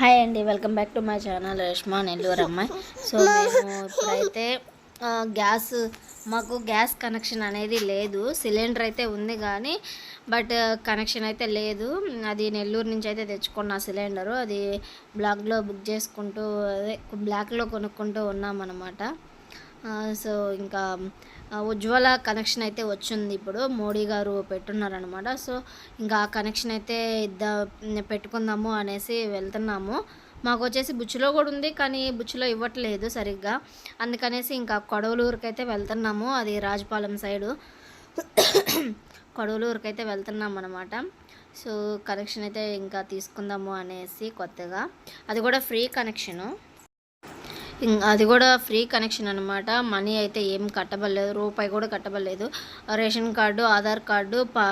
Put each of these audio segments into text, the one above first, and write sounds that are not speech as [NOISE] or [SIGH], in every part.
Hi అండి welcome back to my channel Reshma Nellore అమ్మాయి so మేము ఇప్పుడైతే గ్యాస్ మాకు గ్యాస్ కనెక్షన్ అనేది లేదు. సిలిండర్ అయితే ఉంది కానీ బట్ కనెక్షన్ అయితే లేదు. అది నెల్లూరు నుంచి అయితే తెచ్చుకున్న సిలిండరు. అది బ్లాక్లో బుక్ చేసుకుంటూ అదే బ్లాక్లో కొనుక్కుంటూ ఉన్నామన్నమాట. సో ఇంకా ఉజ్వల కనెక్షన్ అయితే వచ్చింది ఇప్పుడు. మోడీ గారు పెట్టున్నారనమాట సో ఇంకా ఆ కనెక్షన్ అయితే ఇద్దా పెట్టుకుందాము అనేసి వెళ్తున్నాము. మాకు వచ్చేసి బుచ్చిలో కూడా ఉంది కానీ బుచ్చిలో ఇవ్వట్లేదు సరిగ్గా. అందుకనేసి ఇంకా కొడవలూరుకి అయితే వెళ్తున్నాము అది రాజపాలెం సైడు. [COUGHS] కొడవలూరుకి అయితే వెళ్తున్నాం అనమాట సో కనెక్షన్ అయితే ఇంకా తీసుకుందాము అనేసి కొత్తగా. అది కూడా ఫ్రీ కనెక్షను అది కూడా ఫ్రీ కనెక్షన్ అనమాట మనీ అయితే ఏం కట్టబడలేదు. రూపాయి కూడా కట్టబడలేదు. రేషన్ కార్డు ఆధార్ కార్డు పా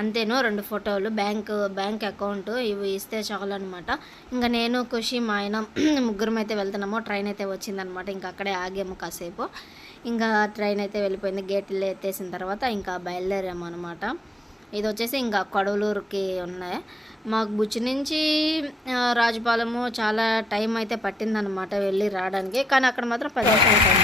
అంతేను. రెండు ఫోటోలు బ్యాంక్ బ్యాంక్ అకౌంట్ ఇవి ఇస్తే చాలు అనమాట ఇంకా నేను ఖుషి మా ఆయన [CLEARS THROAT] ముగ్గురం అయితే వెళ్తున్నాము. ట్రైన్ అయితే వచ్చిందనమాట ఇంకా అక్కడే ఆగాము కాసేపు. ఇంకా ట్రైన్ అయితే వెళ్ళిపోయింది. గేట్లు ఎత్తేసిన తర్వాత ఇంకా బయలుదేరాము అనమాట ఇది వచ్చేసి ఇంకా కొడవలూరుకి ఉన్నాయి. మాకు బుచ్చి నుంచి రాజుపాలెము చాలా టైం అయితే పట్టిందనమాట వెళ్ళి రావడానికి. కానీ అక్కడ మాత్రం పది నిమిషాలు టైం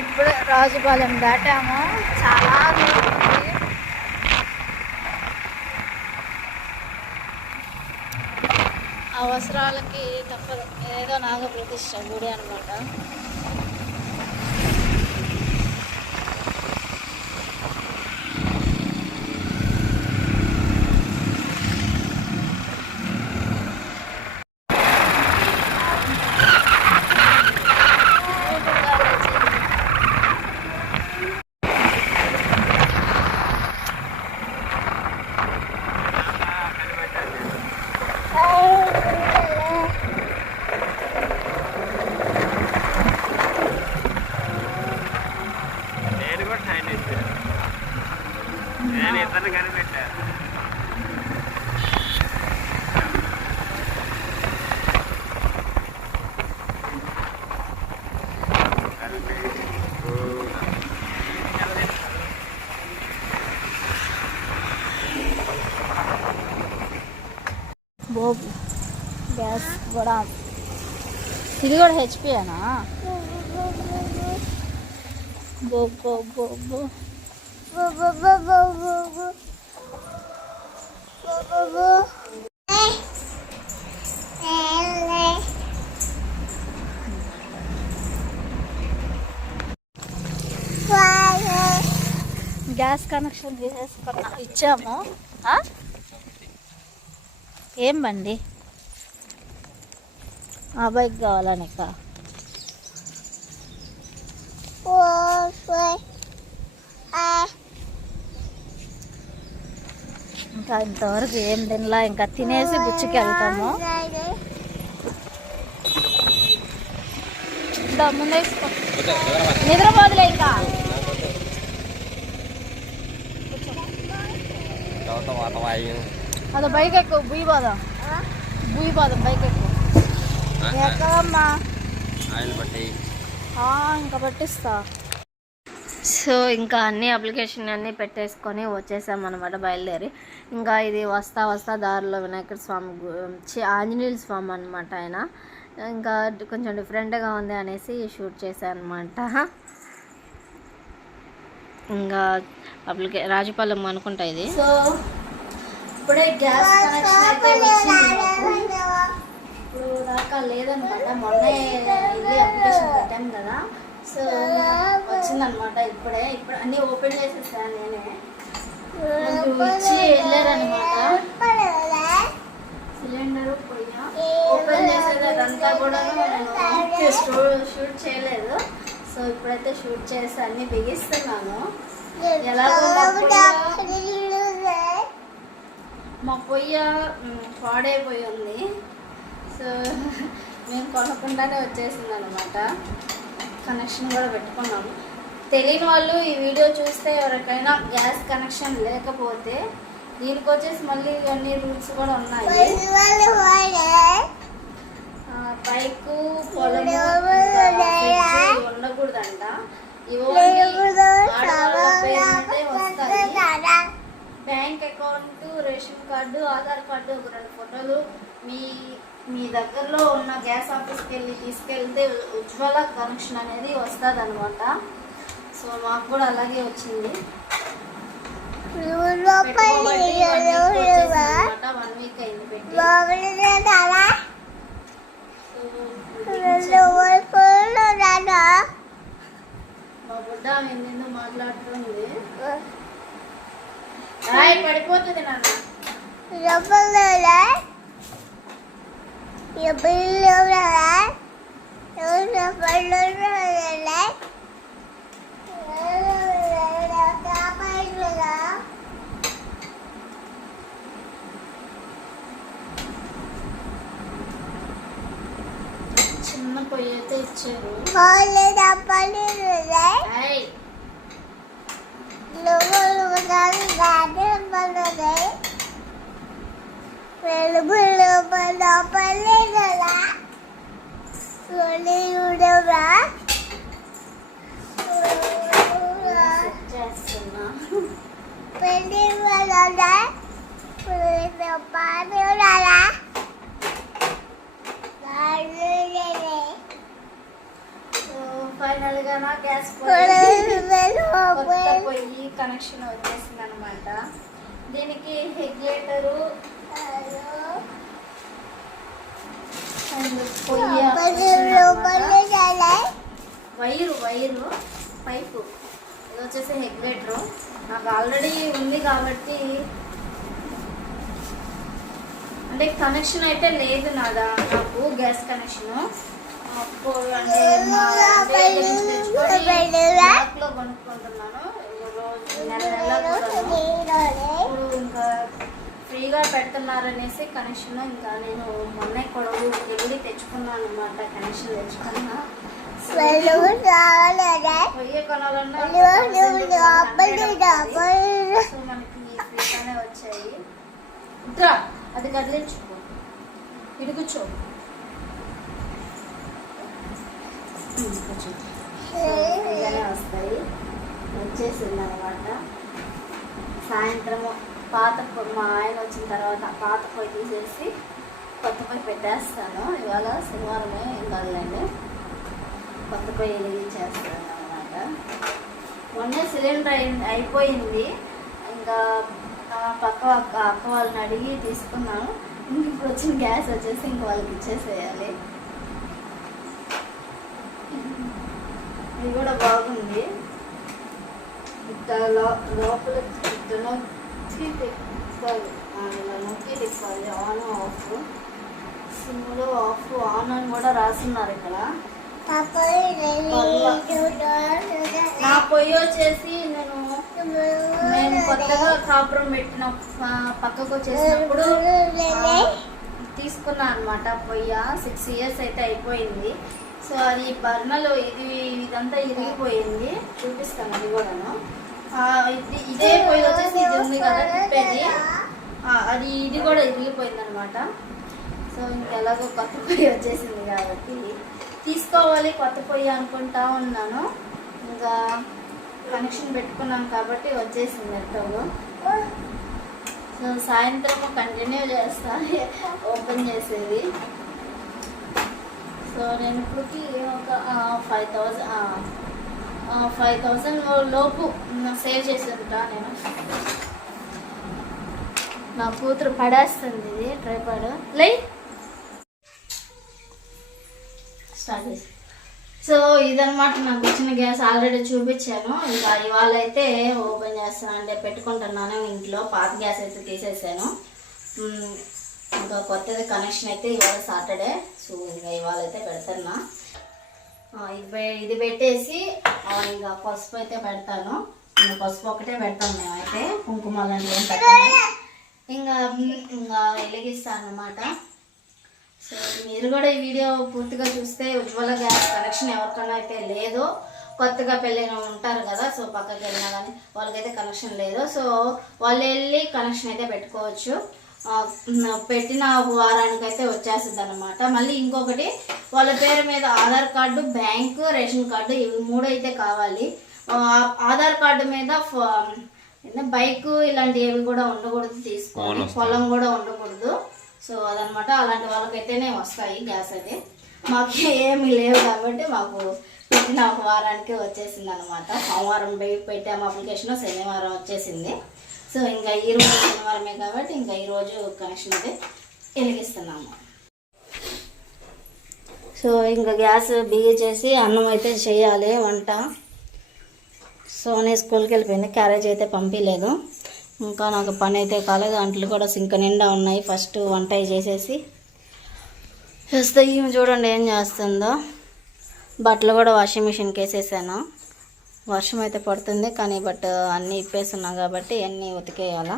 ఇప్పుడు రాజుపాలెం దాటాము. చాలా దూరం అవసరాలకి తప్పదు. ఏదో నాగ ప్రతిష్ట గుడి అనమాట నేను ఇద్దరు కనిపెట్టా బోబు గ్యాస్ కూడా ఇది కూడా హెచ్పియేనా బో బో బో బో గ్యాస్ కనెక్షన్ తీసేసుకున్నా ఇచ్చాము. ఏం బండి? ఆ బైక్ కావాలా నీకు? ఇంకా ఇంతవరకు ఏం తినలా ఇంకా తినేసి బుచ్చికి వెళ్తాము ముందే నిద్రపోదులే ఇంకా. అదో బైక్ ఎక్కువ బుయ్యి పోదాం. బుయ్యి పోదాం బైక్ ఎక్కువ ఎక్కడమ్మా ఇంకా పట్టిస్తా. సో ఇంకా అన్ని అప్లికేషన్ అన్నీ పెట్టేసుకొని వచ్చేసాం అనమాట బయలుదేరి. ఇంకా ఇది వస్తా వస్తా దారిలో వినాయకుడు స్వామి గు- ఆంజనేయుల స్వామి అనమాట ఆయన. ఇంకా కొంచెం డిఫరెంట్గా ఉంది అనేసి షూట్ చేశాను అనమాట ఇంకా అప్పటికి రాజుపాలెం అనుకుంటా ఇది. సో ఇప్పుడే గ్యాస్ కనెక్షన్ అయితే వచ్చింది ఇప్పుడు దాకా లేదనమాట మొన్న వెళ్ళి అప్లికేషన్ పెట్టాం కదా. సో వచ్చిందనమాట ఇప్పుడే. ఇప్పుడు అన్నీ ఓపెన్ చేసేసాను నేనే. నాకు ఇచ్చి వెళ్ళారనమాట. సిలిండర్ పొయ్య ఓపెన్ చేసేది అదంతా కూడా నేను షూట్ చేయలేదు. సో ఇప్పుడైతే షూట్ చేసి అన్ని బిగిస్తున్నాను ఎలాగో మా పొయ్య పాడైపోయి ఉంది. సో [LAUGHS] మేము కొనకుండానే వచ్చేసింది అనమాట కనెక్షన్ కూడా పెట్టుకున్నాము. తెలియని వాళ్ళు ఈ వీడియో చూస్తే ఎవరికైనా గ్యాస్ కనెక్షన్ లేకపోతే దీనికి వచ్చేసి మళ్ళీ అన్ని రూల్స్ కూడా ఉన్నాయి. బైకు బైక్ పొలము ఉండకూడదంట. Bank account ration card Aadhaar card ఒక రెండు ఫోటోలు మీ మీ దగ్గరలో ఉన్న గ్యాస్ ఆఫీస్కి వెళ్ళి తీసుకెళ్తే ఉజ్వల కనెక్షన్ అనేది వస్తుంది అనమాట సో మాకు కూడా అలాగే వచ్చింది. వన్ వీక్ అయింది మా బుడ్డ ఏందో మాట్లాడుతుంది. పడిపోతుంది నాన్న. పొయ్యి అయితే ఇచ్చారు. రాయ్ సెట్ చేస్తున్నా. సో ఫైనల్ గా నా గ్యాస్ పొయ్యి కనెక్షన్ వచ్చేసింది అనమాట దీనికి వచ్చిందన్నమాట. Wire wire pipe. ఇది వచ్చేసి రెగ్యులేటరు నాకు ఆల్రెడీ ఉంది కాబట్టి అంటే కనెక్షన్ అయితే లేదు నాదా? నాకు గ్యాస్ కనెక్షన్ అప్పుడు అంటే మా అంటే కొనుక్కుంటున్నాను రోజు నెల నెల ఇప్పుడు ఇంకా ఫ్రీగా పెడుతున్నారనేసి కనెక్షన్ ఇంకా నేను మొన్న కొడవు వెళ్ళి తెచ్చుకున్నాను అనమాట కనెక్షన్ తెచ్చుకున్నా. పొయ్యి కొనాలన్నా మనకి ఫ్రీగానే వచ్చాయి. ఇట్రా అది కదిలించుకో. ఇటు కూర్చో ఉమ్, వస్తాయి. వచ్చేసింది అనమాట సాయంత్రం పాత మా ఆయన వచ్చిన తర్వాత పాత పొయ్యి తీసేసి కొత్త పొయ్యి పెట్టేస్తాను. ఇవాళ శనివారమే ఇవ్వాలండి. కొత్త పొయ్యి వెలిగించేస్తాను అనమాట మొన్నే సిలిండర్ అయి- అయిపోయింది. ఇంకా పక్క అక్క అక్క వాళ్ళని అడిగి తీసుకున్నాను. ఇంక ఇప్పుడు వచ్చిన గ్యాస్ వచ్చేసి ఇంక వాళ్ళకి ఇచ్చేసేయాలి. ఇది కూడా బాగుంది. లోపల నొక్కి తిప్పాలి. ఇలా నొక్కి తిప్పాలి. On off. సిమ్లో ఆఫ్ ఆన్ అని కూడా రాస్తున్నారు ఇక్కడ. నా పొయ్యి వచ్చేసి నేను నేను కొత్తగా కాపురం పెట్టిన పక్కకు వచ్చేసినప్పుడు ఆ, తీసుకున్నా అనమాట పొయ్య. సిక్స్ ఇయర్స్ అయితే అయిపోయింది. సో అది బర్నలు ఇది ఇదంతా ఇరిగిపోయింది. చూపిస్తాను అది కూడాను. ఇది ఇదే పొయ్యి వచ్చేసి ఇది ఉంది కదా తిప్పేది. అది ఇది కూడా ఇరిగిపోయింది అనమాట సో ఇంకెలాగో కొత్త పొయ్యి వచ్చేసింది కాబట్టి. తీసుకోవాలి కొత్త పొయ్యి అనుకుంటా ఉన్నాను. ఇంకా కనెక్షన్ పెట్టుకున్నాను కాబట్టి వచ్చేసింది ఎట్టవు సో సాయంత్రం కంటిన్యూ చేస్తా [LAUGHS] ఓపెన్ చేసేది. సో నేను ఇప్పటికి ఒక ఫైవ్ థౌజండ్ ఫైవ్ థౌజండ్ లోపు సేవ్ చేసి నేను. నా కూతురు పడేస్తుంది ఇది ట్రైపాడ్ లై స్టార్ట్ చేసి సో ఇదనమాట నాకు వచ్చిన గ్యాస్ ఆల్రెడీ చూపించాను. ఇంకా ఇవాళ అయితే ఓపెన్ చేస్తాను అంటే పెట్టుకుంటున్నాను ఇంట్లో. పాత గ్యాస్ అయితే తీసేసాను. ఇంకా కొత్తది కనెక్షన్ అయితే ఇవాళ సాటర్డే సో ఇంకా ఇవాళ అయితే పెడతాను ఇది పె- ఇది పెట్టేసి ఇంకా పసుపు అయితే పెడతాను. ఇంకా పసుపు ఒకటే పెడతాం మేమైతే. కుంకుమ అలాంటివి పెట్టాము. ఇంకా ఇంకా వెలిగిస్తాను అనమాట సో మీరు కూడా ఈ వీడియో పూర్తిగా చూస్తే ఉజ్వల గ్యాస్ కనెక్షన్ ఎవరికైనా అయితే లేదో. కొత్తగా పెళ్ళైన ఉంటారు కదా సో పక్కకి వెళ్ళినా కానీ వాళ్ళకైతే కనెక్షన్ లేదు. సో వాళ్ళు వెళ్ళి కనెక్షన్ అయితే పెట్టుకోవచ్చు. పెట్టిన వారానికి అయితే వచ్చేస్తుంది అనమాట మళ్ళీ ఇంకొకటి వాళ్ళ పేరు మీద Aadhaar card bank ration card ఇవి మూడు అయితే కావాలి. ఆ, ఆధార్ కార్డు మీద బైక్ ఇలాంటివి కూడా ఉండకూడదు తీసుకోవాలి. పొలం కూడా ఉండకూడదు. సో అదనమాట అలాంటి వాళ్ళకైతేనే వస్తాయి గ్యాస్ అది మాకు ఏమీ లేవు కాబట్టి మాకు పెట్టిన ఒక వారానికి వచ్చేసింది అనమాట సోమవారం పెట్టాము అప్లికేషన్ శనివారం వచ్చేసింది. సో ఇంకా ఈ రోజు శనివారమే కాబట్టి ఇంకా ఈరోజు కనెక్షన్ అయితే వెలిగిస్తున్నాము. సో ఇంకా గ్యాస్ బిగించేసి అన్నం అయితే చేయాలి వంట. సోనీ స్కూల్కి వెళ్ళిపోయింది క్యారేజ్ అయితే పంపించలేదు ఇంకా నాకు పని అయితే కాలేదు అంట్లు కూడా సింక నిండా ఉన్నాయి. ఫస్ట్ వంట చేసేసి చేస్తే ఈమె చూడండి ఏం చేస్తుందో. బట్టలు కూడా వాషింగ్ మిషన్కి వేసేసాను. వర్షం అయితే పడుతుంది కానీ బట్ అన్నీ ఇప్పేస్తున్నాం కాబట్టి అన్నీ ఉతికేయాలా.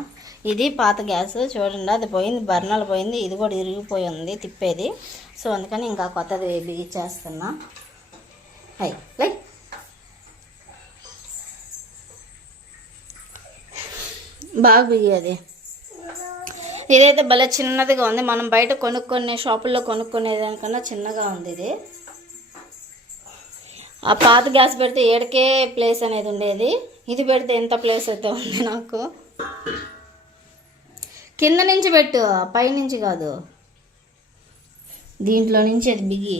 ఇది పాత గ్యాస్ చూడండి అది పోయింది బర్నలు పోయింది ఇది కూడా ఇరిగిపోయి ఉంది తిప్పేది. సో అందుకని ఇంకా కొత్తది బిగిచ్చేస్తున్నా హై లై. బాగా బియ్యది. ఇదైతే భలే చిన్నదిగా ఉంది. మనం బయట కొనుక్కునే షాపుల్లో కొనుక్కునే దానికన్నా చిన్నగా ఉంది ఇది. ఆ పాత గ్యాస్ పెడితే ఏడకే ప్లేస్ అనేది ఉండేది. ఇది పెడితే ఎంత ప్లేస్ అయితే ఉంది నాకు? కింద నుంచి పెట్టు పైనుంచి కాదు. దీంట్లో నుంచి అది బిగి.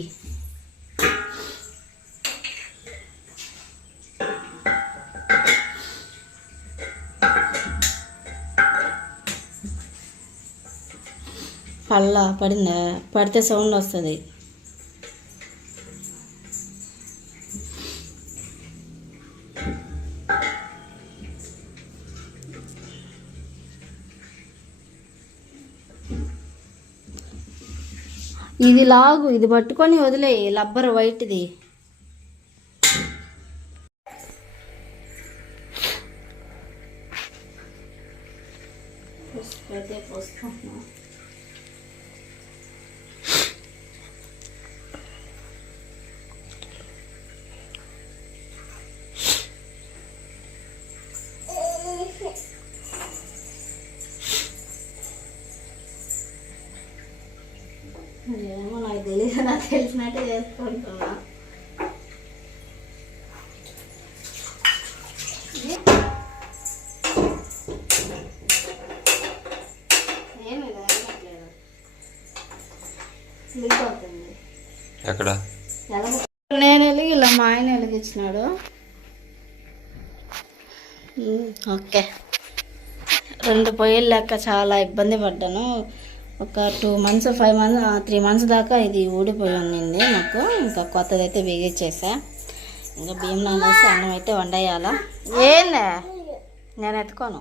పళ్ళ పడిందా? పడితే సౌండ్ వస్తుంది. ఇది లాగు ఇది పట్టుకొని వదిలే లబ్బర్ వైట్ది నాకు తెలిసినట్టే చేసుకుంటున్నా. ఎక్కడ? నేను వెలిగి ఇలా మా ఆయన వెలిగించినాడు. ఓకే. రెండు పొయ్యిలు లెక్క చాలా ఇబ్బంది పడ్డాను. ఒక two months five months three months దాకా ఇది ఊడిపోయి ఉండింది నాకు ఇంకా కొత్తది అయితే బిగించేసా ఇంకా బియ్యం నానేసి అన్నం అయితే వండేయాలా? ఏందే? నేను ఎత్తుకోను.